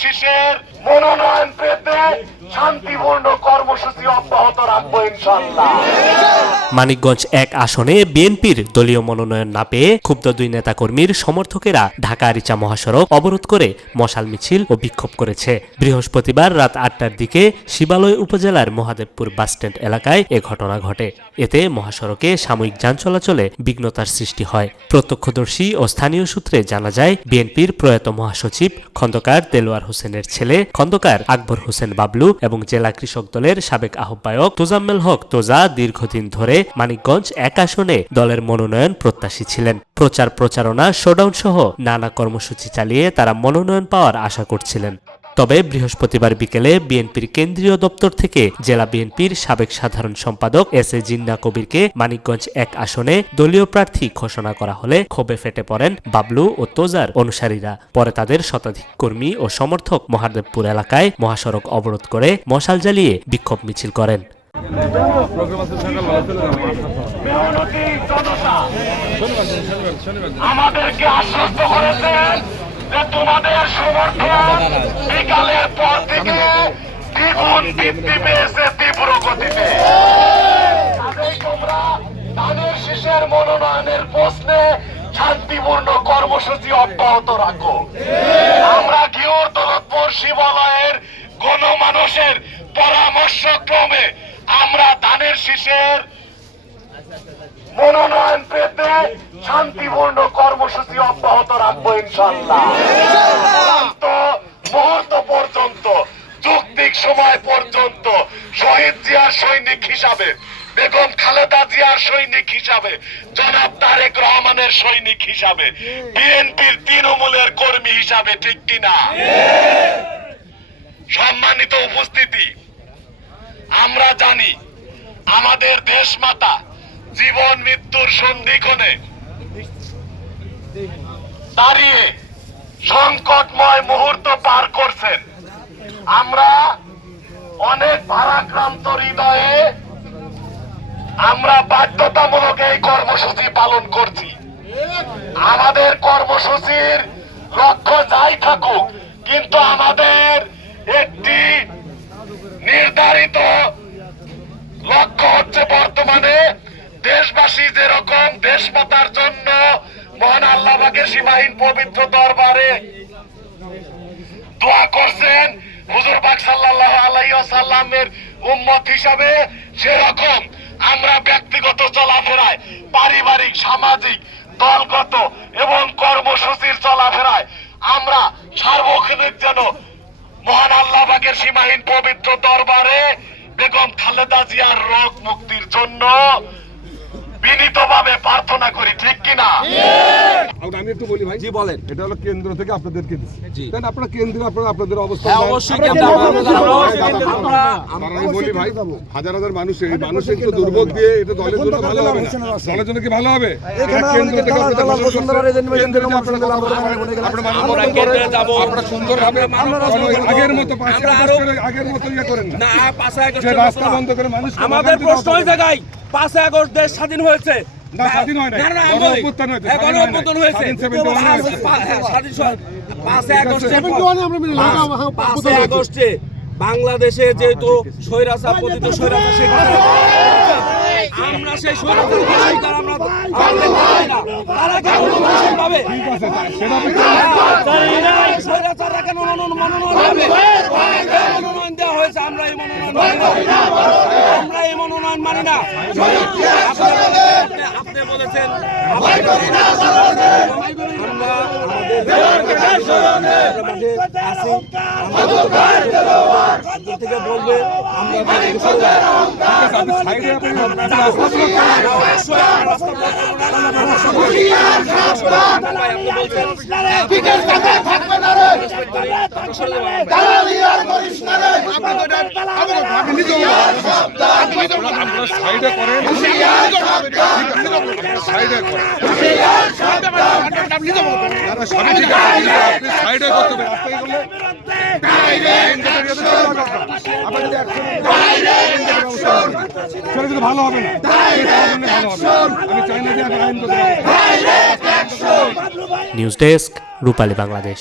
শীষের মনোনয়ন পেতে শান্তিপূর্ণ কর্মসূচি অব্যাহত রাখবো ইনশাআল্লাহ। মানিকগঞ্জ 1 আসনে বিএনপির দলীয় মনোনয়ন না পেয়ে ক্ষুব্ধ দুই নেতাকর্মীর সমর্থকেরা ঢাকা আরিচা মহাসড়ক অবরোধ করে মশাল মিছিল ও বিক্ষোভ করেছে। বৃহস্পতিবার রাত 8টার দিকে শিবালয় উপজেলার মহাদেবপুর বাসস্ট্যান্ড এলাকায় এ ঘটনা ঘটে। এতে মহাসড়কে সাময়িক যান চলাচলে বিঘ্নতার সৃষ্টি হয়। প্রত্যক্ষদর্শী ও স্থানীয় সূত্রে জানা যায়, বিএনপির প্রয়াত মহাসচিব খন্দকার দেলোয়ার হোসেনের ছেলে খন্দকার আকবর হোসেন বাবলু এবং জেলা কৃষক দলের সাবেক আহ্বায়ক তোজাম্মেল হক তোজা দীর্ঘদিন ধরে মানিকগঞ্জ 1 আসনে দলের মনোনয়ন প্রত্যাশী ছিলেন। প্রচারণা, শোডাউন সহ নানা কর্মসূচি চালিয়ে তারা মনোনয়ন পাওয়ার আশা করছিলেন। তবে বৃহস্পতিবার বিকেলে বিএনপির কেন্দ্রীয় দপ্তর থেকে জেলা বিএনপির সাবেক সাধারণ সম্পাদক এস.এ. জিন্না কবিরকে মানিকগঞ্জ 1 আসনে দলীয় প্রার্থী ঘোষণা করা হলে ক্ষোভে ফেটে পড়েন বাবলু ও তোজার অনুসারীরা। পরে তাদের শতাধিক কর্মী ও সমর্থক মহাদেবপুর এলাকায় মহাসড়ক অবরোধ করে মশাল জ্বালিয়ে বিক্ষোভ মিছিল করেন। আমাদেরকে আশ্বস্ত করেছেন যে তোমাদের সমর্থন বিকালের পর থেকে দ্বিগুণ বৃদ্ধি পেয়েছে তীব্র গতিতে। তোমরা ধানের শীষের মনোনয়নের প্রশ্নে শান্তিপূর্ণ কর্মসূচি অব্যাহত রাখো। আমরা ঘিওর দৌলতপুর শিবালয়ের গণমানুষের পরামর্শ ক্রমে আমরা ধানের শীষের মনোনয়ন পেতে শান্তিপূর্ণ কর্মসূচি অব্যাহত রাখবো ইনশাআল্লাহ। মুহূর্ত পর্যন্ত, যৌক্তিক সময় পর্যন্ত শহীদ জিয়ার সৈনিক হিসাবে, বেগম খালেদা জিয়ার সৈনিক হিসাবে, জনাব তারেক রহমানের সৈনিক হিসাবে, বিএনপির তৃণমূলের কর্মী হিসাবে, ঠিক কিনা? সম্মানিত উপস্থিতি, আমরা জানি আমাদের দেশমাতা জীবন মৃত্যুর সন্ধিক্ষণে দাঁড়িয়ে সংকটময় মুহূর্ত পার করছেন। আমরা অনেক ভারাক্রান্ত হৃদয়ে আমরা বাধ্যতামূলক এই কর্মসূচি পালন করছি। আমাদের কর্মসূচির লক্ষ্য যাই থাকুক, কিন্তু আমাদের একটি নির্ধারিত লক্ষ্য হচ্ছে বর্তমানে দেশবাসী যেরকম দেশমাতার জন্য মহান আল্লাহ পাকের সীমাহীন পবিত্র দরবারে দোয়া করছেন হুজুর পাক সাল্লাল্লাহু আলাইহি ওয়াসাল্লামের উম্মত হিসাবে, সেরকম আমরা ব্যক্তিগত চলাফেরায়, পারিবারিক, সামাজিক, দলগত এবং কর্মসূচির চলাফেরায় আমরা সার্বক্ষণিক যেন মহান আল্লাহ পাকের সীমাহীন পবিত্র দরবারে বেগম খালেদা জিয়ার রোগ মুক্তির জন্য বিনীতভাবে প্রার্থনা করি, ঠিক কিনা? আমি একটু বলি ভাই। জি বলেন। এটা হলো কেন্দ্র থেকে আপনাদেরকে দিচ্ছি, কারণ আপনারা কেন্দ্রে আপনাদের অবস্থা অবশ্যই আমি বলি ভাই, হাজার হাজার মানুষ, এই মানুষের তো দুর্ভোগ দিয়ে এটা দলের জন্য ভালো হবে না। দলের জন্য কি ভালো হবে? কেন্দ্র থেকে আপনারা সুন্দরভাবে আগের মতো আগের মতো ইয়ে করেন না। রাস্তা বন্ধ করে মানুষ, আমাদের প্রশ্ন ওই জায়গায় 5 আগস্ট দেশ স্বাধীন হয়েছে। স্বাধীন হয় না, গণঅভ্যুত্থান হয়েছে। 5 আগস্টে বাংলাদেশে যেহেতু স্বৈরাচার পতিত স্বৈরাচার শেখ হাসিনা, আমরা সেই স্বৈরাচার আমরা তারা কেন পাবে? স্বৈরাচাররা কেন মনোনয়ন দেওয়া হয়েছে? আমরা এই মনোনয়ন মানি না। আপনি বলেছেন থেকে বলবে সাইডে করেন, সাইডে করেন, সাইডে করতে হবে। ভালো হবে না, আমি চাই না যে আইন। নিউজ ডেস্ক, রূপালী বাংলাদেশ।